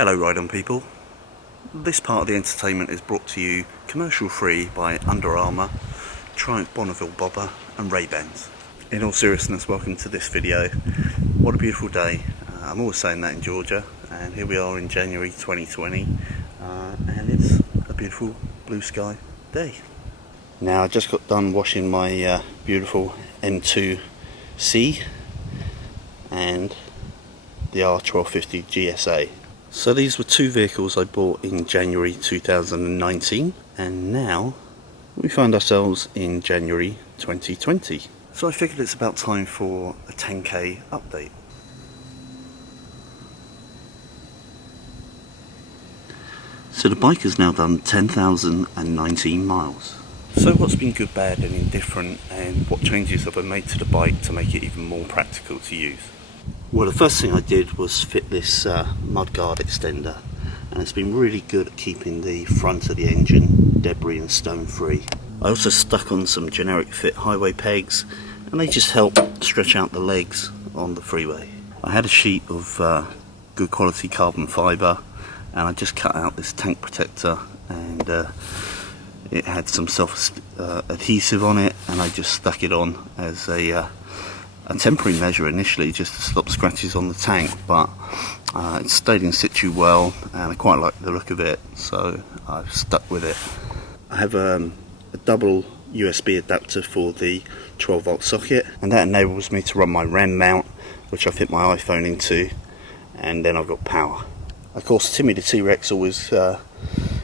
Hello ride-on people. This part of the entertainment is brought to you commercial free by Under Armour, Triumph Bonneville Bobber and Ray-Bans. In all seriousness, welcome to this video. What a beautiful day. I'm always saying that in Georgia, and here we are in January 2020 and it's a beautiful blue sky day. Now I just got done washing my beautiful M2C and the R1250 GSA. So these were two vehicles I bought in January 2019, and now we find ourselves in January 2020. So I figured it's about time for a 10k update. So the bike has now done 10,019 miles. So what's been good, bad and indifferent, and what changes have I made to the bike to make it even more practical to use? Well, the first thing I did was fit this mudguard extender, and it's been really good at keeping the front of the engine debris and stone free. I also stuck on some generic fit highway pegs, and they just help stretch out the legs on the freeway. I had a sheet of good quality carbon fibre, and I just cut out this tank protector, and it had some adhesive on it, and I just stuck it on as a temporary measure initially, just to stop scratches on the tank, but it stayed in situ well, and I quite like the look of it, so I've stuck with it. I have a double USB adapter for the 12 volt socket, and that enables me to run my RAM mount, which I fit my iPhone into, and then I've got power. Of course, Timmy the T-Rex always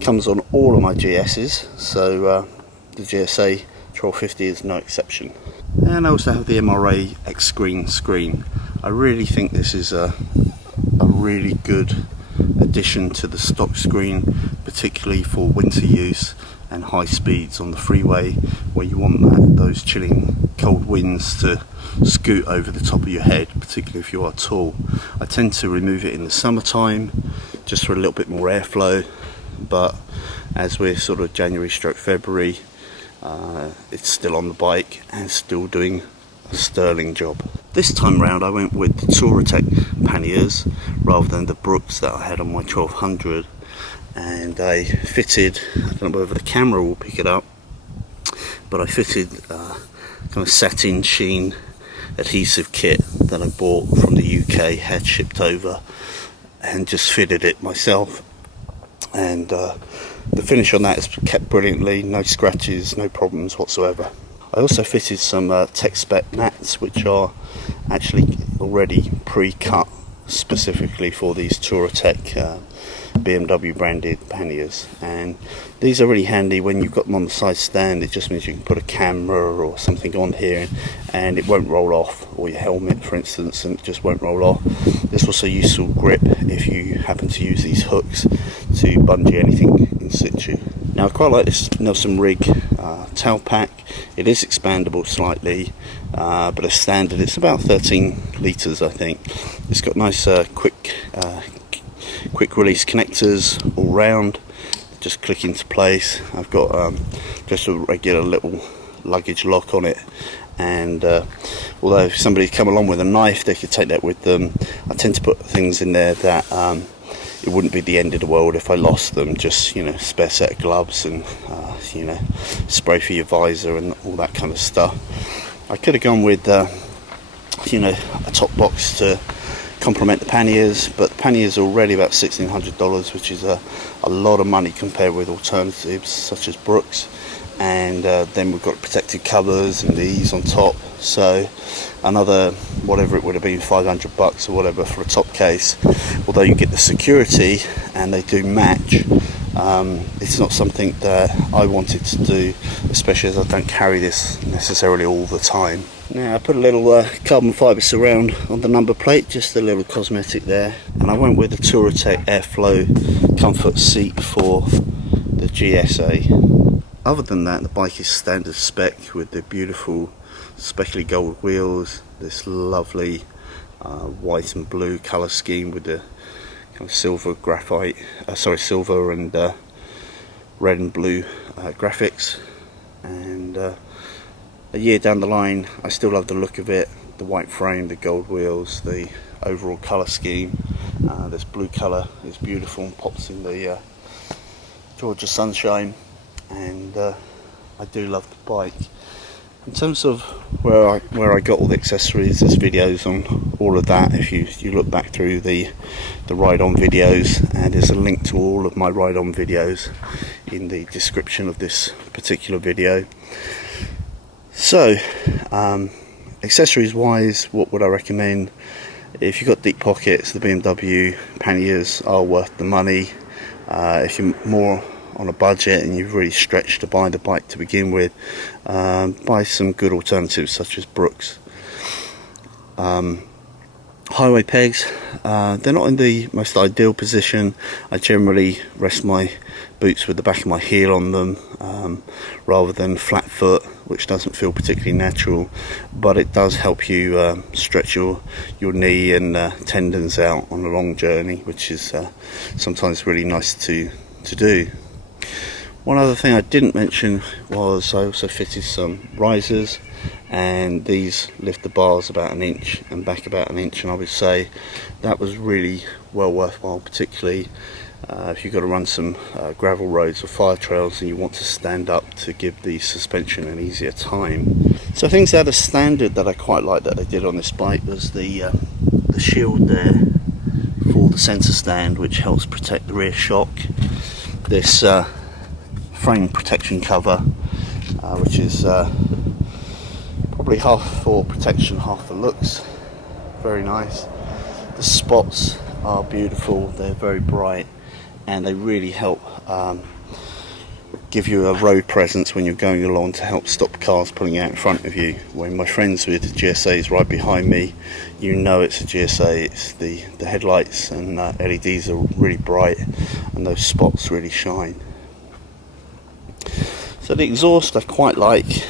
comes on all of my GS's, so the GSA 1250 is no exception. And I also have the MRA X screen. I really think this is a really good addition to the stock screen, particularly for winter use and high speeds on the freeway, where you want those chilling cold winds to scoot over the top of your head, particularly if you are tall. I tend to remove it in the summertime just for a little bit more airflow, but as we're sort of January/February, it's still on the bike and still doing a sterling job. This time round I went with the Touratech panniers rather than the Brooks that I had on my 1200, and I fitted, I don't know whether the camera will pick it up, but I fitted kind of satin sheen adhesive kit that I bought from the UK, had shipped over, and just fitted it myself, and the finish on that has kept brilliantly, no scratches, no problems whatsoever. I also fitted some tech spec mats, which are actually already pre-cut specifically for these Touratech BMW branded panniers, and these are really handy when you've got them on the side stand. It just means you can put a camera or something on here and it won't roll off, or your helmet for instance, and it just won't roll off. There's also useful grip if you happen to use these hooks to bungee anything in situ. Now I quite like this Nelson Rig tail pack. It is expandable slightly, but as standard it's about 13 litres I think. It's got nice quick release connectors all round, just click into place. I've got just a regular little luggage lock on it, and although if somebody's come along with a knife they could take that with them, I tend to put things in there that it wouldn't be the end of the world if I lost them. Just, you know, spare set of gloves and you know, spray for your visor and all that kind of stuff. I could have gone with you know, a top box to complement the panniers, but the panniers are already about $1,600, which is a lot of money compared with alternatives such as Brooks, and then we've got protected covers and these on top, so another whatever it would have been, $500 or whatever for a top case. Although you get the security and they do match, it's not something that I wanted to do, especially as I don't carry this necessarily all the time. Now I put a little carbon fibre surround on the number plate, just a little cosmetic there, and I went with the Touratech Airflow comfort seat for the GSA. Other than that, the bike is standard spec with the beautiful speckly gold wheels, this lovely white and blue colour scheme with the kind of silver graphite, silver and red and blue graphics, and a year down the line I still love the look of it, the white frame, the gold wheels, the overall colour scheme, This blue colour is beautiful and pops in the Georgia sunshine, and I do love the bike. In terms of where I got all the accessories, there's videos on all of that if you look back through the ride-on videos, and there's a link to all of my ride-on videos in the description of this particular video. So accessories wise, what would I recommend? If you've got deep pockets, the BMW Panniers are worth the money. If you're more on a budget and you've really stretched to buy the bike to begin with, buy some good alternatives such as Brooks. Highway pegs, they're not in the most ideal position. I generally rest my boots with the back of my heel on them, rather than flat foot, which doesn't feel particularly natural, but it does help you stretch your knee and tendons out on a long journey, which is sometimes really nice to do. One other thing I didn't mention was I also fitted some risers, and these lift the bars about an inch and back about an inch, and I would say that was really well worthwhile, particularly if you've got to run some gravel roads or fire trails and you want to stand up to give the suspension an easier time. So things that are standard that I quite like that they did on this bike was the shield there for the centre stand, which helps protect the rear shock. This frame protection cover, which is probably half for protection, half for looks. Very nice. The spots are beautiful, they're very bright, and they really help give you a road presence when you're going along to help stop cars pulling out in front of you. When my friends with GSAs right behind me, you know it's a GSA. It's the headlights and LEDs are really bright, and those spots really shine. So the exhaust I quite like,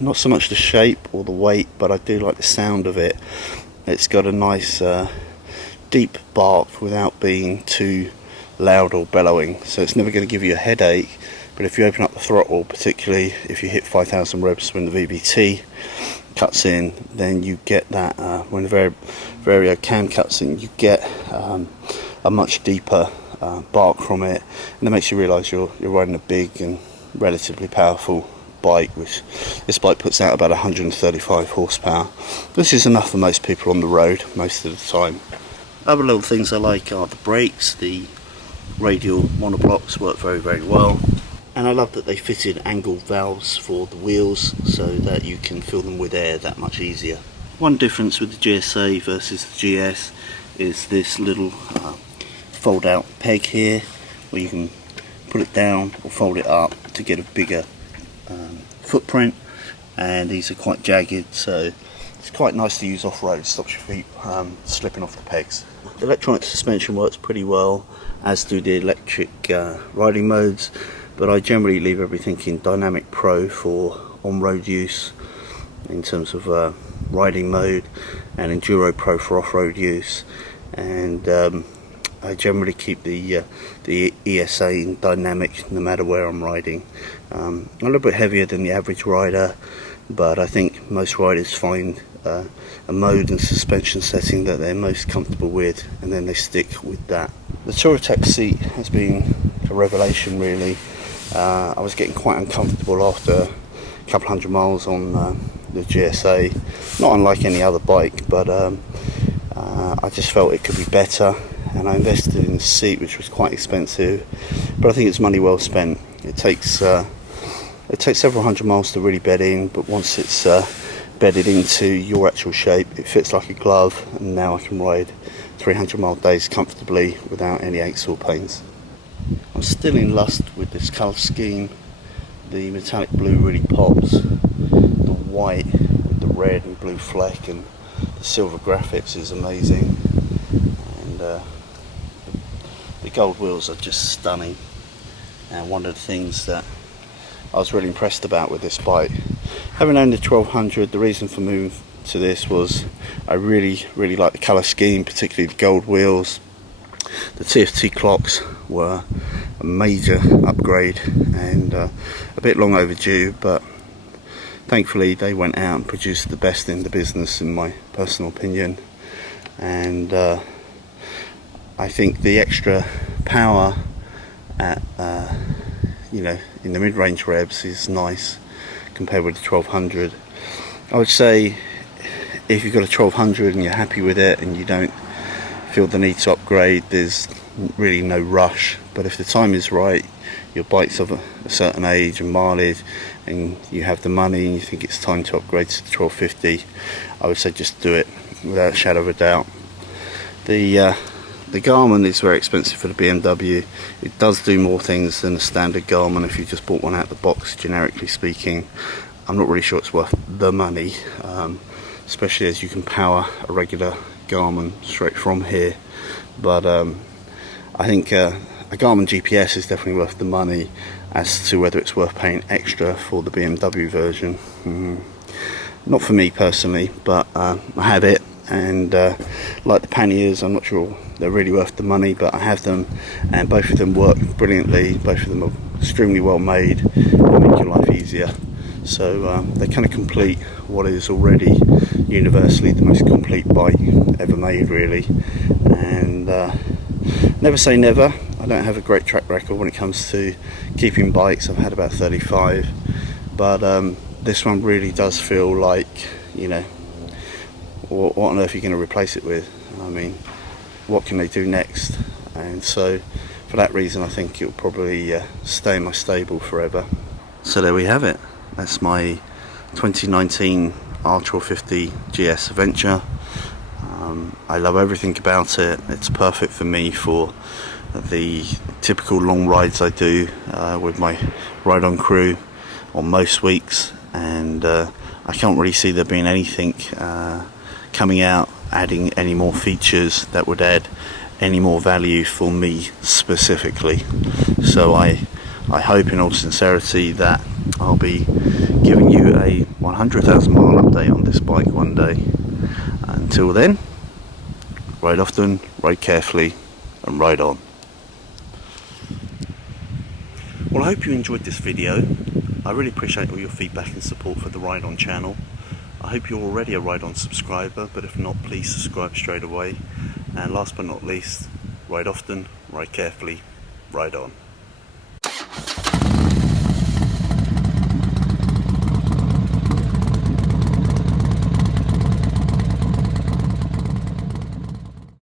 not so much the shape or the weight, but I do like the sound of it. It's got a nice deep bark without being too loud or bellowing, so it's never going to give you a headache. But if you open up the throttle, particularly if you hit 5,000 revs when the VVT cuts in, then you get that, when the Vario cam cuts in, you get a much deeper bark from it, and it makes you realise you're riding a big and relatively powerful bike, which this bike puts out about 135 horsepower. This is enough for most people on the road most of the time. Other little things I like are the brakes. The radial monoblocks work very well, and I love that they fitted angled valves for the wheels so that you can fill them with air that much easier. One difference with the GSA versus the GS is this little fold out peg here, where you can put it down or fold it up to get a bigger footprint, and these are quite jagged, so it's quite nice to use off-road. It stops your feet slipping off the pegs. The electronic suspension works pretty well, as do the electric riding modes, but I generally leave everything in Dynamic Pro for on-road use in terms of riding mode, and Enduro Pro for off-road use, and I generally keep the ESA in dynamic no matter where I'm riding. A little bit heavier than the average rider, but I think most riders find a mode and suspension setting that they're most comfortable with, and then they stick with that. The Touratech seat has been a revelation, really. I was getting quite uncomfortable after a couple hundred miles on the GSA, not unlike any other bike, but I just felt it could be better, and I invested in the seat, which was quite expensive, but I think it's money well spent. It takes several hundred miles to really bed in, but once it's bedded into your actual shape, it fits like a glove, and now I can ride 300-mile days comfortably without any aches or pains. I'm still in lust with this colour scheme. The metallic blue really pops, the white with the red and blue fleck, and the silver graphics is amazing, and the gold wheels are just stunning. And one of the things that I was really impressed about with this bike, having owned the 1200, the reason for moving to this was I really like the colour scheme, particularly the gold wheels. The TFT clocks were a major upgrade and a bit long overdue, but thankfully they went out and produced the best in the business, in my personal opinion. And I think the extra power at you know, in the mid-range revs is nice compared with the 1200. I would say if you've got a 1200 and you're happy with it and you don't feel the need to upgrade, there's really no rush. But if the time is right, your bike's of a certain age and mileage, and you have the money and you think it's time to upgrade to the 1250, I would say just do it without a shadow of a doubt. The Garmin is very expensive for the BMW. It does do more things than a standard Garmin if you just bought one out of the box, generically speaking. I'm not really sure it's worth the money, especially as you can power a regular Garmin straight from here. But I think a Garmin GPS is definitely worth the money. As to whether it's worth paying extra for the BMW version, not for me personally, but I have it, and like the Panniers, I'm not sure they're really worth the money, but I have them, and both of them work brilliantly. Both of them are extremely well made and make your life easier. So they kind of complete what is already universally the most complete bike ever made, really. And never say never. I don't have a great track record when it comes to keeping bikes. I've had about 35, but this one really does feel like, you know, what on earth are you going to replace it with? I mean, what can they do next? And so for that reason, I think it'll probably stay in my stable forever. So there we have it. That's my 2019 R1250 GS Adventure. I love everything about it. It's perfect for me for the typical long rides I do with my ride-on crew on most weeks, and I can't really see there being anything coming out adding any more features that would add any more value for me specifically. So I hope in all sincerity that I'll be giving you a 100,000 mile update on this bike one day. Until then, ride often, ride carefully, and ride on. Well, I hope you enjoyed this video. I really appreciate all your feedback and support for the Ride On channel. I hope you're already a Ride On subscriber, but if not, please subscribe straight away. And last but not least, ride often, ride carefully, ride on.